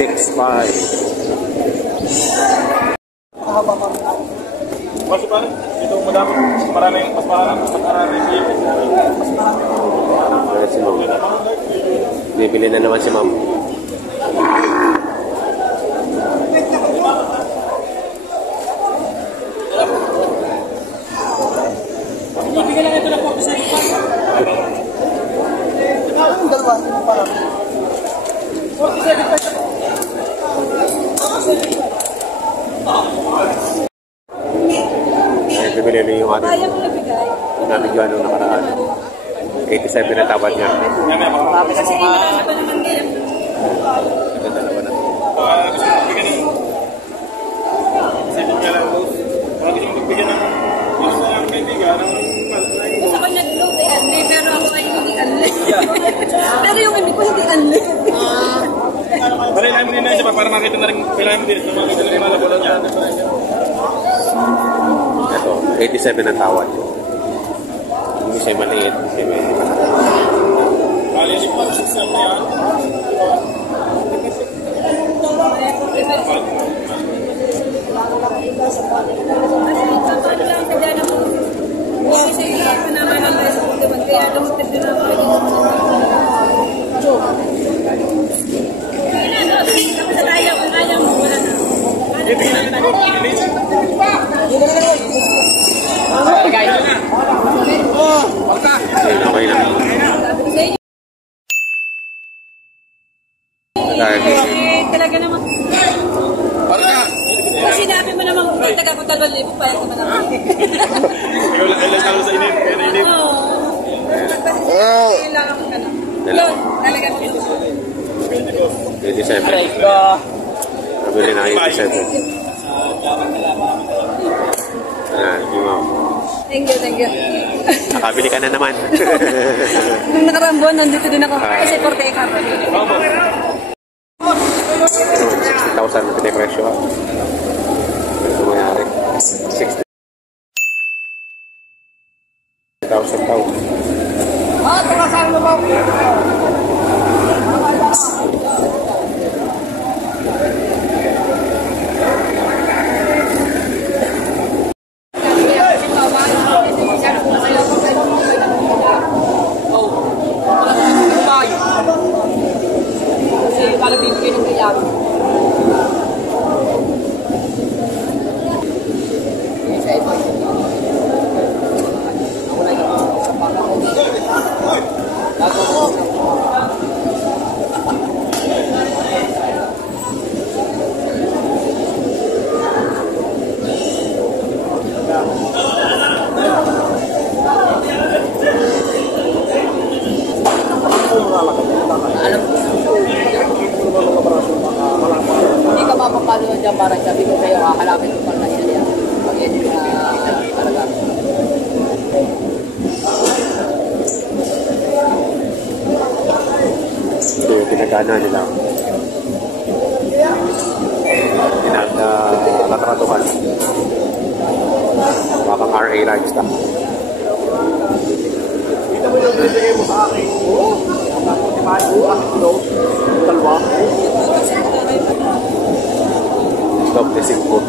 6.5. Kasi pare, ito madami, maraming Si Ma'am. Bibili na naman si Ma'am. Bibigyan lang ito ng 47 pa. Ang dalawa, para. 47 pa. Bibili na yung ating nabigyan nung nakaraan. 87 na tawad niya. Kasi marami pa naman ngayon. Ito dalawa na. Gusto mo magbigyan ng... Kasi hindi nga lang, boss. Gusto mo magbigyan ng... Gusto lang kaibigan ng... Gusto ko nag-load eh, unli. Pero ako ay hindi unli. Pero yung ibig ko hindi unli. Balilahin mo din na isa pa para makita na rin. Balilahin mo din. Makita na rin mga labulan niya. Ito, 87 ang tawad. Hindi siya maliit. Bali, yung pag-system na yan. Kasi hindi ko naman ang best of the one. Kaya lumutid din ako. Tapos sa tayo, kung kaya mo, wala na. Okay na. Talaga naman. Kung sinabi mo naman kung taga ko 2,000 pa naman ako. Ilan talo sa inip, kaya na inip. Oo. Kailangan ko na lang. Yun, talaga naman. 87. Nabili na 87. Ayan, yung Ma'am. Thank you, thank you. Nakabili ka na naman. Nung nakaraang buwan, nandito din ako. Kasi Porte ka. 60,000 na pinipresyo. Ito mayari. 60,000 tao. Takasan mo ba? Para bibigyan ng kayaan. Hindi ka mapapalo dyan para sabi ko sa'yo, hakalapin ko pala yan. Pag yan yung talaga. Ito yung pinagana nila. Pinag-katratuhan. Bakang RA Livestock. Kita mo yung binibigay mo sa akin. Oo. Dalawa. Stop the simple.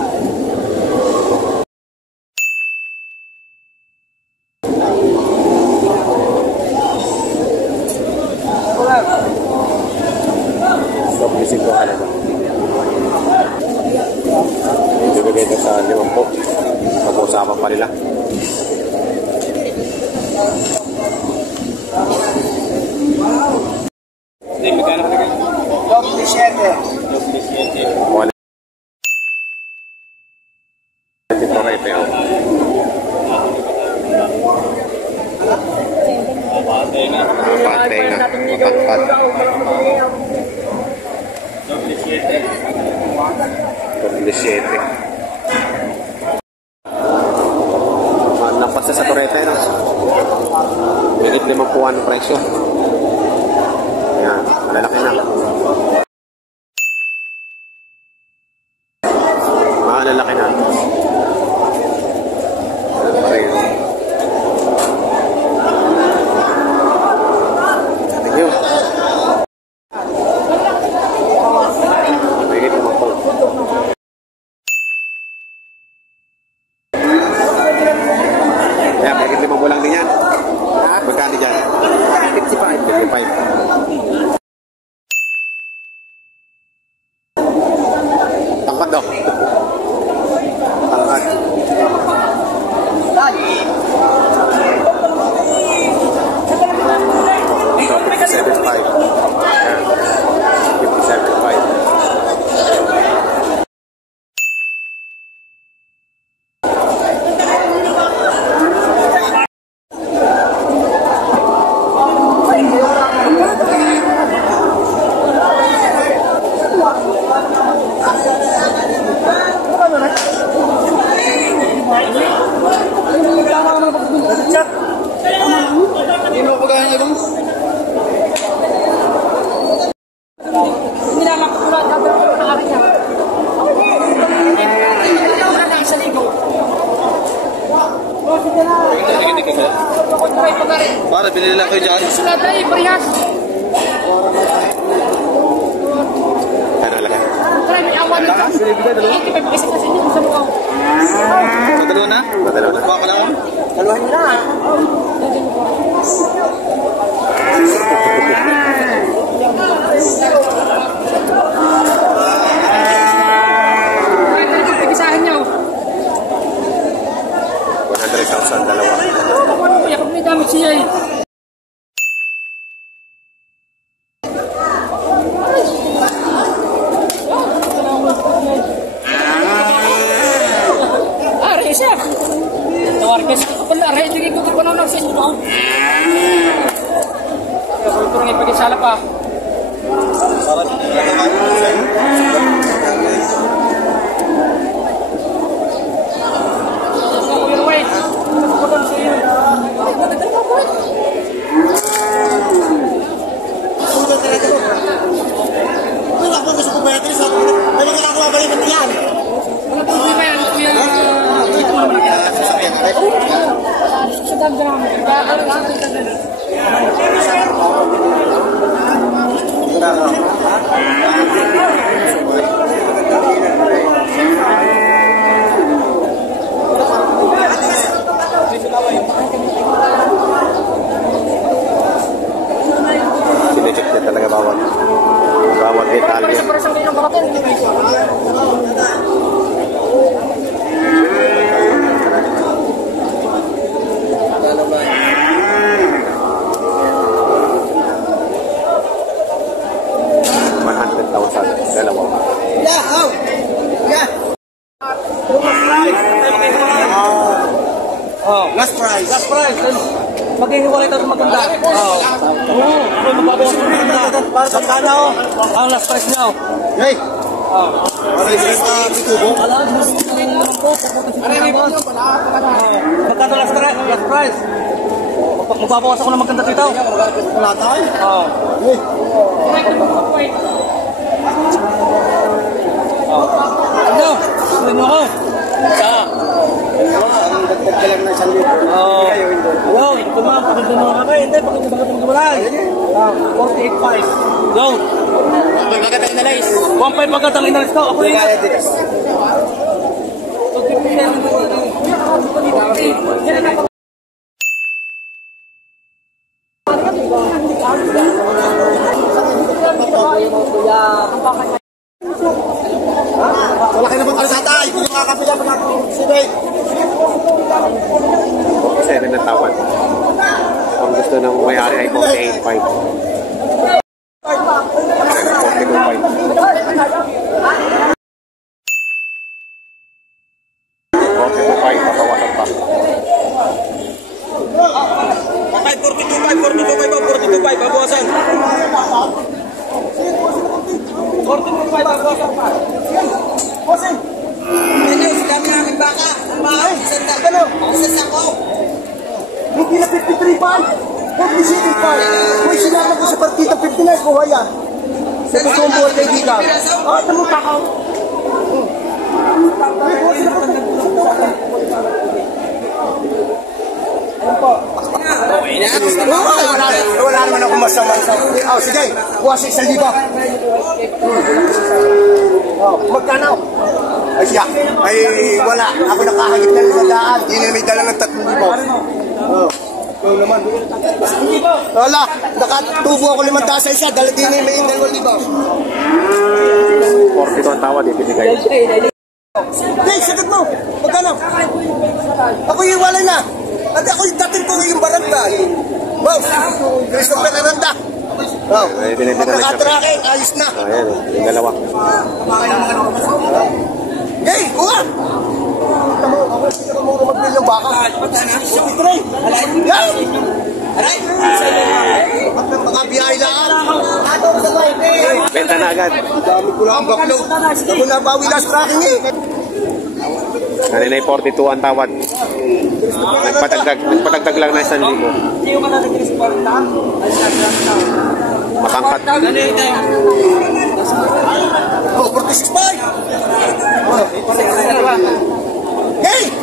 Stop the simple halaga. Ibigay ito sa 50. Pag-uusapan pa nila. Hindi, magkano ka na kayo? 27. Wala. Ito kayo pa yun. Patenga. Matangkad. 27. Lampas na sa Torete, no? Minit 5 ang presyo. Ayan, malalaki na. Malalaki na. Pareho. Thank you. 45. Tangkad daw. Tangkad. So, 57.5. 57.5. Para binili lang kayo dyan. Sila tayo, parehas. Ano lang? Try, may awan na. Hindi, may pakisip na sa inyo sa mukha. Madalo na? Madalo na. Kuha ka lang. Daluhan nyo na. Pag-isahan nyo. 100,000 dalawa. Ano kaya kung may damage siya eh. Are siya. Tawar ka siya. Pala, are ito yung kukuha na sa inyo. Kaya kung ito rin ipag-isala pa. Para Sinecheck niya talaga bawat detalye. Dalawa. last price. Last price. Maghihiwalay tayo sa maganda. Oo. Magbabawas mo maganda. Magkano? Ang last price niyo. Hey! Alam, magkano last price? Last price. Magbabawas ako ng maganda dito. Wala tayo? Oo. Ano? Ano nyo ako? Sa? Ang dagdag ka lang na 1,000. Oo. Hello, ito mga paganda mo ka kayo. Hindi, paganda ba ka magawalay? 48.5. Go. Magkatang inalis. 1.5 pagkatang inalis ko. Ako yun. Malaki naman kayo sa tayo. Hindi makakapila pa natin. Sige. 7 na tawad. Ang gusto ng may-ari ay 48.5. 42.5, papawasan pa. 42.5 babawasan. 42.5 babawasan pa. Bossing! Ano, sinabi ng aking baka. Ang baka, isang dagano. Isang sako. Hindi na 53 pa. 47 pa. Kung sinama ko sa partida 59, kuha yan. Sa totoong buhay kaibigan. Ah, tamang takaw. Wala naman ako masama. Oh, sige. Buwas 1,000. Oh, magkano? Ay siya. Ay wala. Ako nakahagip na 100. Hindi na may dala ng 3,000. Oh. naman. Wala, nakatubo ako 5,000 isa, dahil din may 2,000. 42 ang tawad, ibinigay. Hey, sagot mo! Magkano? Ako yung walay na. At ako yung dating ko yung barangay. Wow! Christopher Aranda. Wow! Ay, binibigyan na siya. Pagkakatrakin, ayos na. Ayan, yung dalawa. Hey, kuha! Kita mo, ako yung pinakamura mag-bill ng baka. Itray! Yan! Aray! Mga biyahe lang. Benta na agad. Dami ko lang ang backload. Ako na bawi last tracking eh. Kanina ay 42 ang tawad. Nagpatagdag lang na 1,000. Matangkat. Oh, 46 boy! Hey!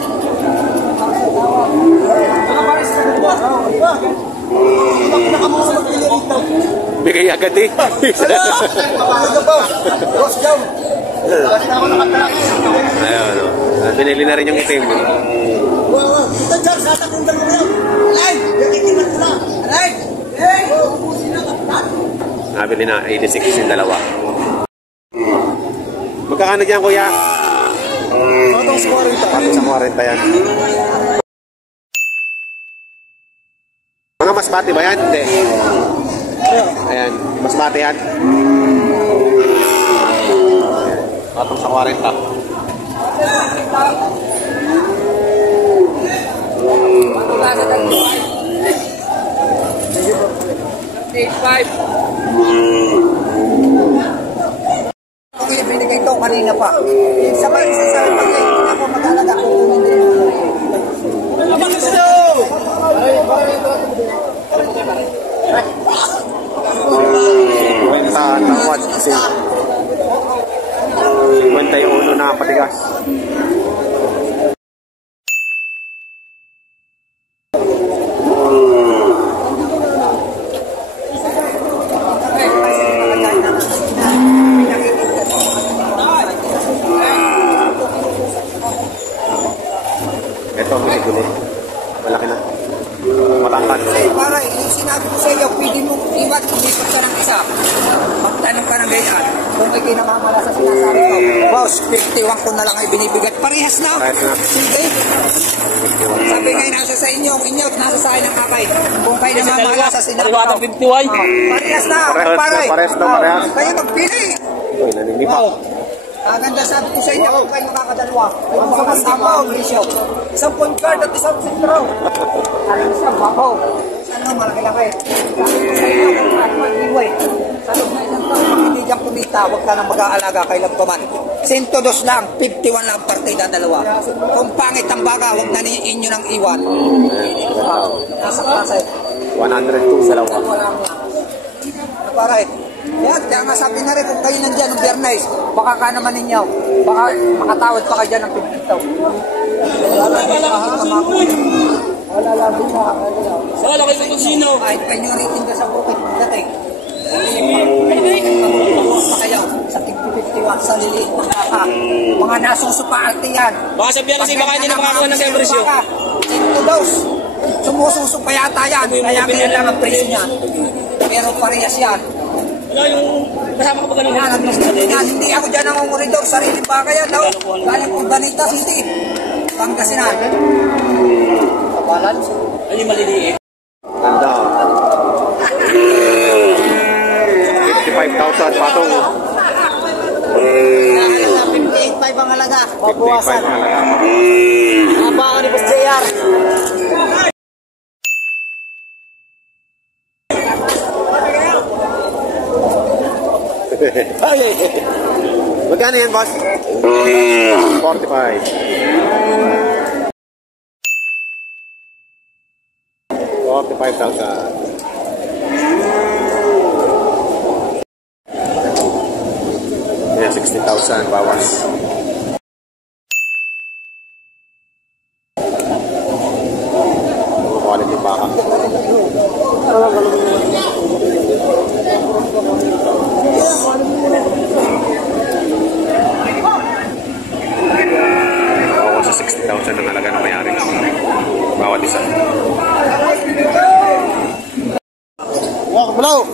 Bigay agad eh. Ayun, no. Binili na rin yung itim. Ito dyan, sa atak yung dalawa yun. Alay! Nakikinan ko na. Alay! Hey! Nabili na 86 yung dalawa. Magkakano dyan, kuya? Patong sa 40. Patong sa 40 yan. Mga masbate ba yan? Hindi. Ayan, masbate yan. Patong sa 40. Kung ibinigay ito kanina pa. Sabay, sasabi pag hindi na ako mag-alaga kung hindi mo. Kwenta ang tawad kasi 51 na patigas. Ito ang binigili. Malaki na. Matangkad. Para yung sinabi ko sa iyo, pwede mo iwan kung may ka ng isa. Magtanong ka ng ganyan. Kung may kinamamala sa sinasabi ko. Boss, 51 ko na lang ay binibigay. Parehas na. Parehas na. Sige. Sabi ngayon nasa sa inyo, ang inyo, nasa sa akin ang kakay. Kung kayo namamala sa sinabi ko. Parehas na. Parehas na. Kayo magpili. Uy, naninipa. Aganda sabi ko sa inyo kung kayo makakadalawa. Ay mga tama o presyo. Isang point guard at isang sentro. Alam siya, bako. Sana malaki-laki. Sabi ko sa inyo kung ano mag-iway. Sa loob na isang taon, pag hindi dyan kumita, huwag ka nang mag-aalaga kay Lampuman. 102 lang, 51 lang partida dalawa. Kung pangit ang baga, huwag na inyo nang iwan. Nasa klase. 102 dalawa. Wala mo lang. Naparay. Yan, kaya nga sabi na rin kung kayo nandiyan ng Bernays, baka ka naman ninyo, baka makatawad pa kayo dyan ng 50. Wala lang sa Wala kayo kung sino. kahit kayo ritin ka sa bukit dating. Pa kayo sa 50-51 sa liliit ng baka. Mga nasusupaarte yan. Baka sabihan kasi baka hindi na makakuha ng membership. Ito dos. Sumususo pa yata yan. Kaya ganyan lang ang presyo niya. Pero parehas yan. Wala yung kasama ka ba ganun? Yan, hindi ako dyan ang umuridor. Sarili ba kaya daw? Galing kong Banita City. Pangasinan. Kapalan. Ano yung maliliit? Ganda. 55,000 patong. 58.5 ang halaga. 55 ang halaga. Haba ako ni Boss JR. Magkano yan, boss? 45. 45,000. Yan, 60,000 bawas. Quality baka. Ako sa 60,000 ang halaga na mayari. Bawat isa. Ayan,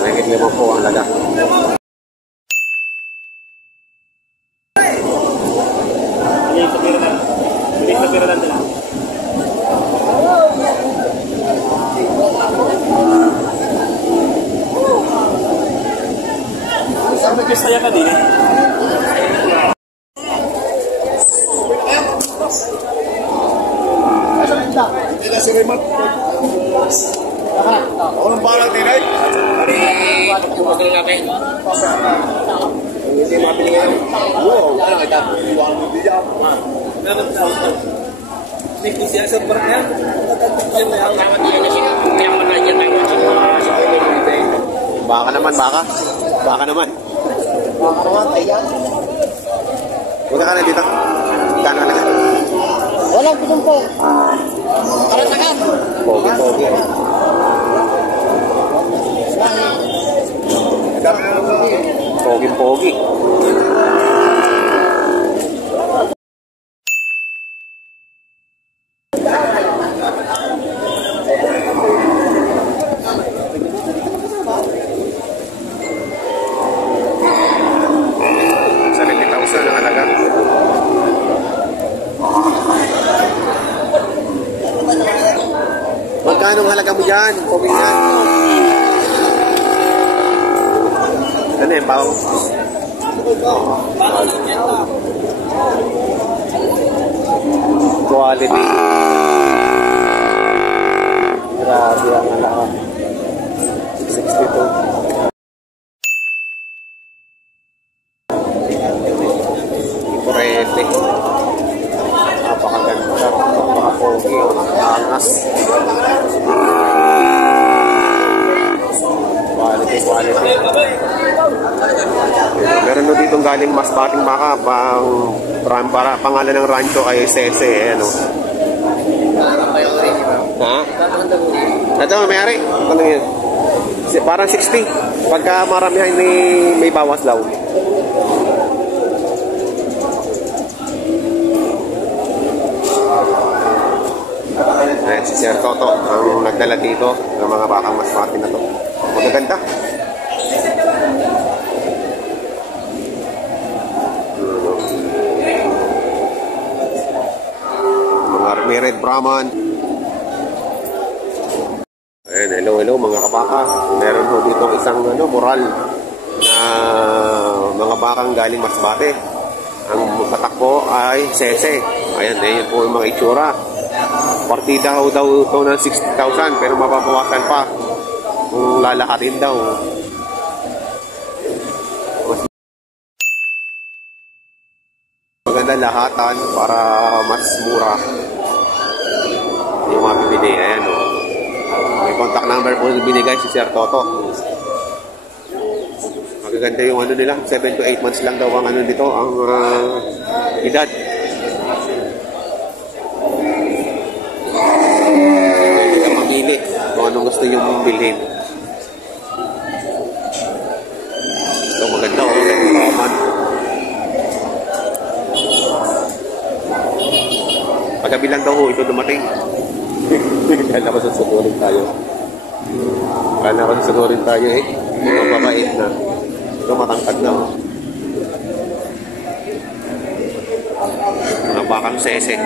25 po ang laga. Saya ka din. Ila si Raymond. Ako ng parang tinay. Hindi mapili ngayon. Oo, ano kita? Iwan mo diyan. May kisya sa parang yan. Baka naman, baka. Baka naman. Huwag ka na dito. Kano na lang. Walang pinumpo. Karatakan. Pogi. Pogi. Magkano ang halaga mo dyan? Pumilyan. Ano yan, pao? Quality. Grabe ang halaga. 662. Kurete. Napakaganda. Napakapogi. Angas. Quality. Meron na ditong galing Masbating baka para pangalan ng rancho ay Sese, ano. Ha? Ito, may-ari. Ano yun? Parang 60. Pagka maramihan may bawas daw. Ayan, si Sir Toto ang nagdala dito ng mga bakang Masbate na to. Magaganda. Mga may red Brahman. Ayan, hello mga kabaka. Meron po dito isang moral na mga bakang galing Masbate. Ang patak po ay Sese. Ayan, yun po yung mga itsura. Partida daw ito ng 60,000 pero mababawasan pa kung lalakatin daw. Maganda lahatan para mas mura yung mabibili. Ayan, may contact number po binigay si Sir Toto. Magaganda yung nila, 7 to 8 months lang daw ang dito, ang edad. Mamili kung anong gusto yung bilhin. Ito maganda, Brahman. Pagkabilang daw ito dumating. Kala ko susugurin tayo. Mababait na. Ito matangkad na. Mga bakang Sese.